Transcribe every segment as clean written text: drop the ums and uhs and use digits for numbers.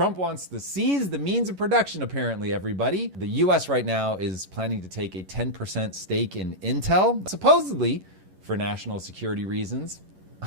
Trump wants to seize the means of production, apparently, everybody. The U.S. right now is planning to take a 10% stake in Intel, supposedly for national security reasons.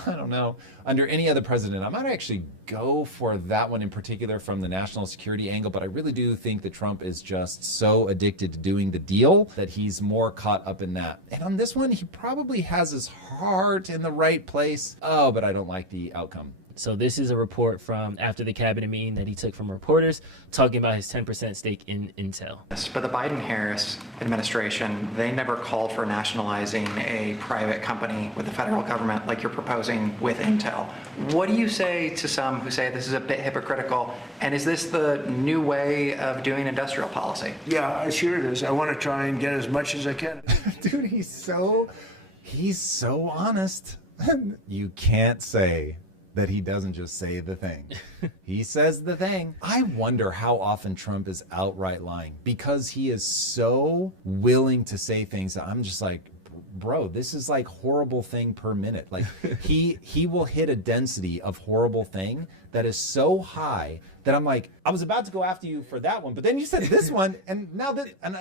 I don't know. Under any other president, I might actually go for that one in particular from the national security angle, but I really do think that Trump is just so addicted to doing the deal that he's more caught up in that. And on this one, he probably has his heart in the right place. Oh, but I don't like the outcome. So this is a report from after the cabinet meeting that he took from reporters talking about his 10% stake in Intel. But the Biden-Harris administration, they never called for nationalizing a private company with the federal government like you're proposing with Intel. What do you say to some who say this is a bit hypocritical? And is this the new way of doing industrial policy? Yeah, sure it is. I want to try and get as much as I can. Dude, he's so honest. You can't say that he doesn't just say the thing. He says the thing. I wonder how often Trump is outright lying, because he is so willing to say things that I'm just like, bro, this is like horrible thing per minute. Like he will hit a density of horrible thing that is so high that I'm like, I was about to go after you for that one, but then you said this one, and now that, and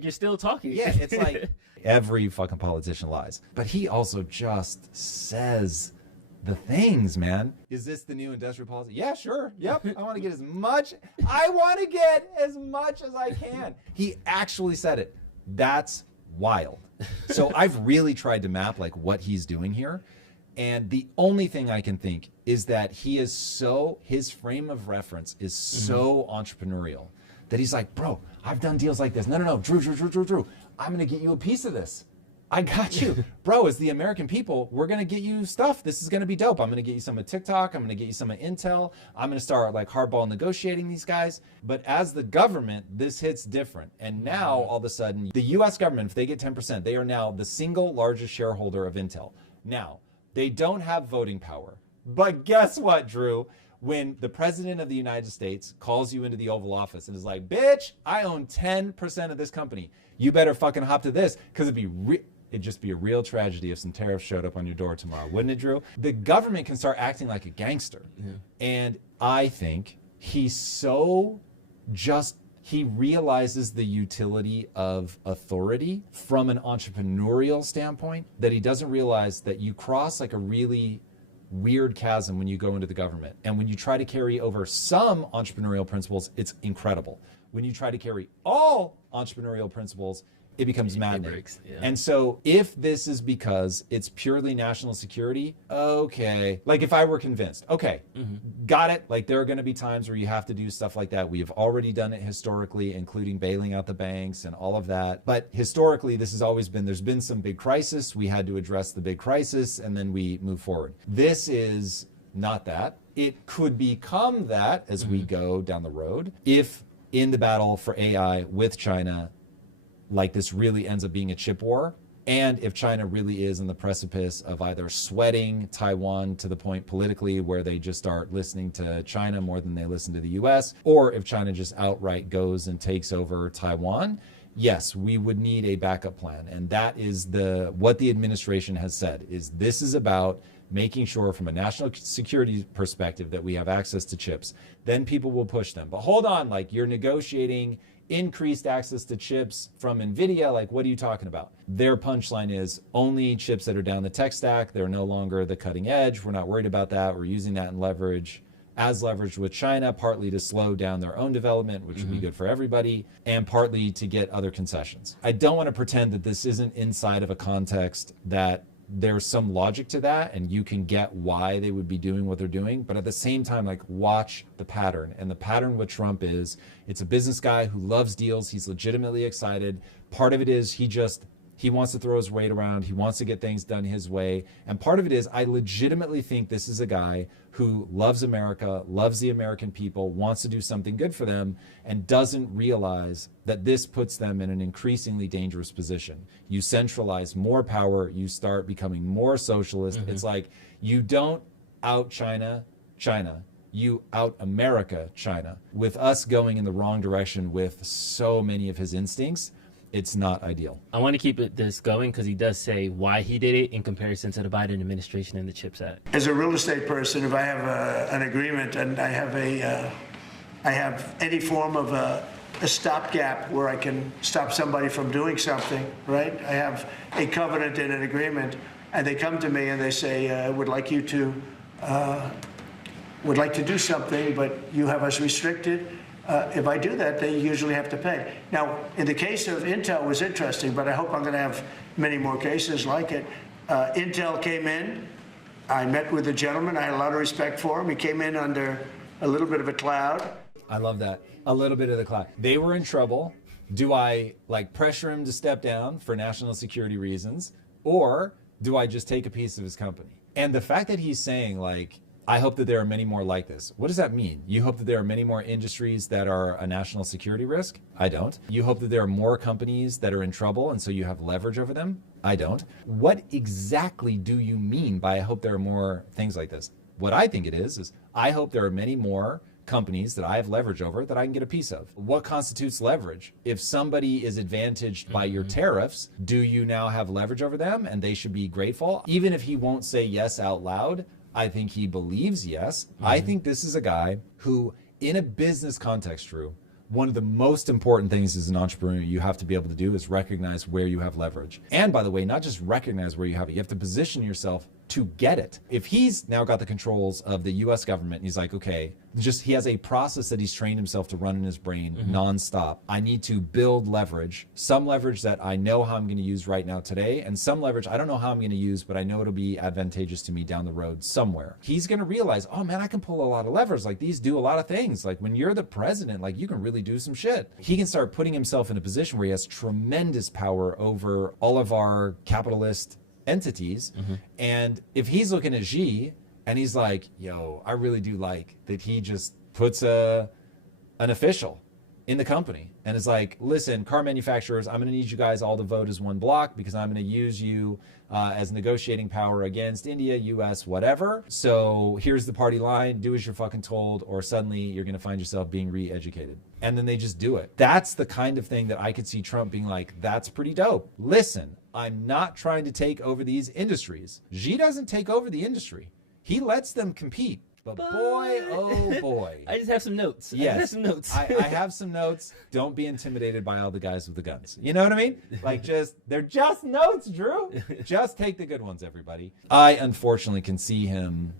you're still talking. Yeah, it's like every fucking politician lies, but he also just says the things, man. Is this the new industrial policy? Yeah, sure. Yep. I want to get as much as I can. He actually said it. That's wild. So I've really tried to map like what he's doing here. And the only thing I can think is that his frame of reference is so entrepreneurial that he's like, bro, I've done deals like this. No, Drew. I'm going to get you a piece of this. I got you. Bro, as the American people, we're going to get you stuff. This is going to be dope. I'm going to get you some of TikTok. I'm going to get you some of Intel. I'm going to start like hardball negotiating these guys. But as the government, this hits different. And now all of a sudden, the US government, if they get 10%, they are now the single largest shareholder of Intel. Now, they don't have voting power. But guess what, Drew? When the president of the United States calls you into the Oval Office and is like, bitch, I own 10% of this company. You better fucking hop to this, because it'd just be a real tragedy if some tariffs showed up on your door tomorrow, wouldn't it, Drew? The government can start acting like a gangster. Yeah. And I think he realizes the utility of authority from an entrepreneurial standpoint, that he doesn't realize that you cross like a really weird chasm when you go into the government. And when you try to carry over some entrepreneurial principles, it's incredible. When you try to carry all entrepreneurial principles, it becomes maddening. Yeah. And so if this is because it's purely national security, okay. Like if I were convinced, okay, got it. Like there are going to be times where you have to do stuff like that. We have already done it historically, including bailing out the banks and all of that. But historically, this has always been, there's been some big crisis. We had to address the big crisis and then we move forward. This is not that. It could become that as we go down the road. If in the battle for AI with China, like this really ends up being a chip war, and if China really is in the precipice of either sweating Taiwan to the point politically where they just start listening to China more than they listen to the US, or if China just outright goes and takes over Taiwan, yes, we would need a backup plan. And that is what the administration has said, is this is about making sure from a national security perspective that we have access to chips. Then people will push them. But hold on, like you're negotiating increased access to chips from NVIDIA, like what are you talking about? Their punchline is only chips that are down the tech stack. They're no longer the cutting edge. We're not worried about that. We're using that in leverage with China, partly to slow down their own development, which would be good for everybody, and partly to get other concessions. I don't want to pretend that this isn't inside of a context that there's some logic to that and you can get why they would be doing what they're doing. But at the same time, like watch the pattern. And the pattern with Trump is it's a business guy who loves deals. He's legitimately excited. Part of it is he wants to throw his weight around. He wants to get things done his way. And part of it is I legitimately think this is a guy who loves America, loves the American people, wants to do something good for them, and doesn't realize that this puts them in an increasingly dangerous position. You centralize more power, you start becoming more socialist. It's like you don't out China, you out America, China. With us going in the wrong direction with so many of his instincts, it's not ideal. I want to keep this going because he does say why he did it in comparison to the Biden administration and the CHIPS Act. As a real estate person, if I have an agreement and I have I have any form of a stopgap where I can stop somebody from doing something, right? I have a covenant and an agreement, and they come to me and they say, would like to do something, but you have us restricted. If I do that, they usually have to pay. Now, in the case of Intel, it was interesting, but I hope I'm going to have many more cases like it. Intel came in. I met with the gentleman. I had a lot of respect for him. He came in under a little bit of a cloud. I love that. A little bit of the cloud. They were in trouble. Do I pressure him to step down for national security reasons, or do I just take a piece of his company? And the fact that he's saying I hope that there are many more like this. What does that mean? You hope that there are many more industries that are a national security risk? I don't. You hope that there are more companies that are in trouble and so you have leverage over them? I don't. What exactly do you mean by I hope there are more things like this? What I think it is I hope there are many more companies that I have leverage over that I can get a piece of. What constitutes leverage? If somebody is advantaged by your tariffs, do you now have leverage over them and they should be grateful? Even if he won't say yes out loud, I think he believes yes. I think this is a guy who, in a business context, Drew, one of the most important things as an entrepreneur you have to be able to do is recognize where you have leverage. And by the way, not just recognize where you have it, you have to position yourself to get it. If he's now got the controls of the US government and he's like, okay, he has a process that he's trained himself to run in his brain nonstop. I need to build leverage, some leverage that I know how I'm going to use right now today, and some leverage I don't know how I'm going to use, but I know it'll be advantageous to me down the road somewhere. He's going to realize, oh man, I can pull a lot of levers. These do a lot of things. When you're the president, you can really do some shit. He can start putting himself in a position where he has tremendous power over all of our capitalist entities. And if he's looking at Xi and he's like, yo, I really do like that he just puts an official in the company and is like, listen, car manufacturers, I'm going to need you guys all to vote as one block because I'm going to use you as negotiating power against India, US, whatever. So here's the party line, do as you're fucking told, or suddenly you're going to find yourself being re-educated. And then they just do it. That's the kind of thing that I could see Trump being like, that's pretty dope. Listen, I'm not trying to take over these industries. Xi doesn't take over the industry. He lets them compete. But boy, oh boy. I just have some notes. Yes. I have some notes. I have some notes. Don't be intimidated by all the guys with the guns. You know what I mean? They're just notes, Drew. Just take the good ones, everybody. I unfortunately can see him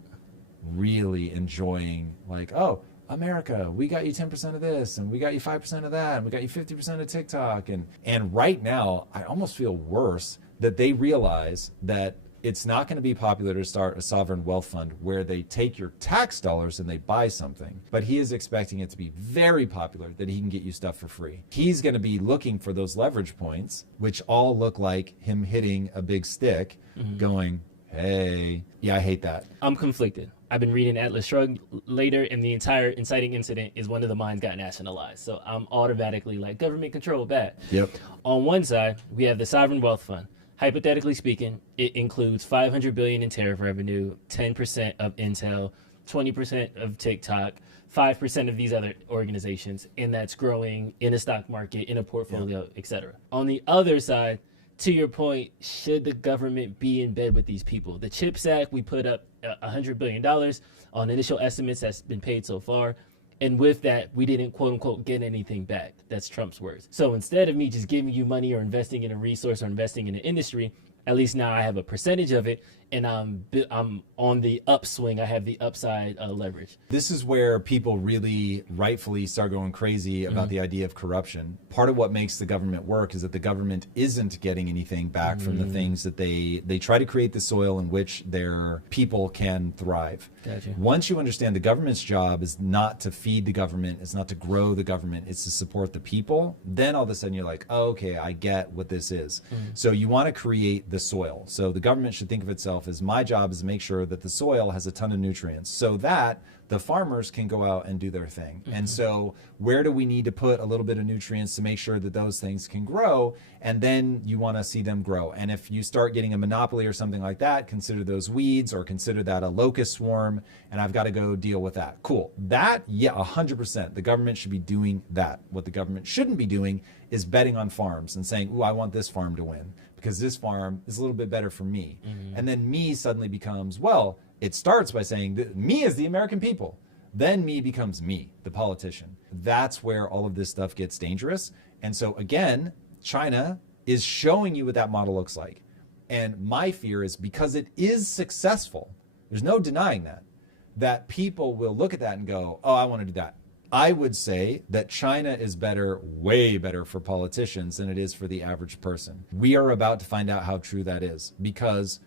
really enjoying oh, America, we got you 10% of this, and we got you 5% of that, and we got you 50% of TikTok. And right now, I almost feel worse that they realize that it's not going to be popular to start a sovereign wealth fund where they take your tax dollars and they buy something. But he is expecting it to be very popular that he can get you stuff for free. He's going to be looking for those leverage points, which all look like him hitting a big stick, going, hey, yeah, I hate that. I'm conflicted. I've been reading Atlas Shrugged later, and the entire inciting incident is one of the mines got nationalized. So I'm automatically government control, bad. Yep. On one side, we have the sovereign wealth fund. Hypothetically speaking, it includes $500 billion in tariff revenue, 10% of Intel, 20% of TikTok, 5% of these other organizations, and that's growing in a stock market, in a portfolio, etc. On the other side, to your point, should the government be in bed with these people? The CHIPS Act, we put up $100 billion on initial estimates that's been paid so far. And with that, we didn't, quote unquote, get anything back. That's Trump's words. So instead of me just giving you money or investing in a resource or investing in an industry, at least now I have a percentage of it, and I'm on the upswing. I have the upside leverage. This is where people really rightfully start going crazy about the idea of corruption. Part of what makes the government work is that the government isn't getting anything back from the things that they try to create the soil in which their people can thrive. Gotcha. Once you understand the government's job is not to feed the government, it's not to grow the government, it's to support the people, then all of a sudden you're like, oh, okay, I get what this is. So you want to create the soil. So the government should think of itself as my job is to make sure that the soil has a ton of nutrients so that the farmers can go out and do their thing. And so where do we need to put a little bit of nutrients to make sure that those things can grow? And then you want to see them grow. And if you start getting a monopoly or something like that, consider those weeds or consider that a locust swarm, and I've got to go deal with that. Cool. That, yeah, 100%. The government should be doing that. What the government shouldn't be doing is betting on farms and saying, ooh, I want this farm to win because this farm is a little bit better for me. And then me suddenly becomes, well, it starts by saying that me as the American people, Then me becomes me, the politician. That's where all of this stuff gets dangerous. And so again, China is showing you what that model looks like. And my fear is because it is successful, there's no denying that people will look at that and go, oh, I want to do that. I would say that China is better, way better for politicians than it is for the average person. We are about to find out how true that is because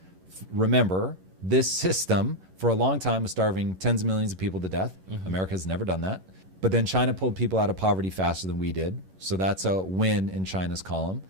remember, this system for a long time was starving tens of millions of people to death. America has never done that. But then China pulled people out of poverty faster than we did. So that's a win in China's column.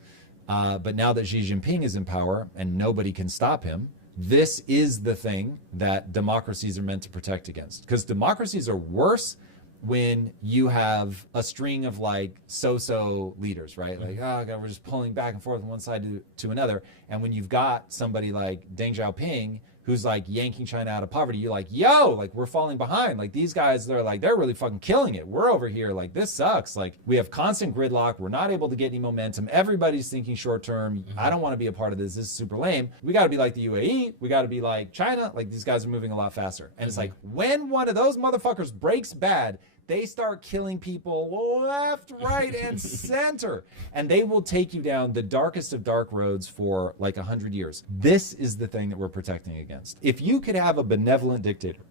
But now that Xi Jinping is in power and nobody can stop him, this is the thing that democracies are meant to protect against. Because democracies are worse when you have a string of like so-so leaders, right? Like, oh God, we're just pulling back and forth from one side to another. And when you've got somebody like Deng Xiaoping who's like yanking China out of poverty, you're like, yo, like we're falling behind. Like these guys, they're really fucking killing it. We're over here, like this sucks. Like we have constant gridlock. We're not able to get any momentum. Everybody's thinking short term. I don't want to be a part of this. This is super lame. We got to be like the UAE. We got to be like China. Like these guys are moving a lot faster. And it's like when one of those motherfuckers breaks bad, they start killing people left, right, and center. And they will take you down the darkest of dark roads for like 100 years. This is the thing that we're protecting against. If you could have a benevolent dictator,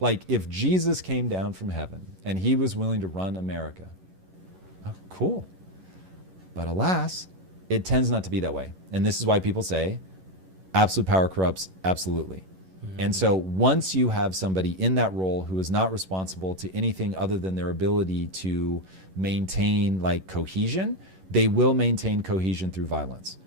like if Jesus came down from heaven and he was willing to run America, oh, cool. But alas, it tends not to be that way. And this is why people say absolute power corrupts absolutely. And so once you have somebody in that role who is not responsible to anything other than their ability to maintain like cohesion, they will maintain cohesion through violence.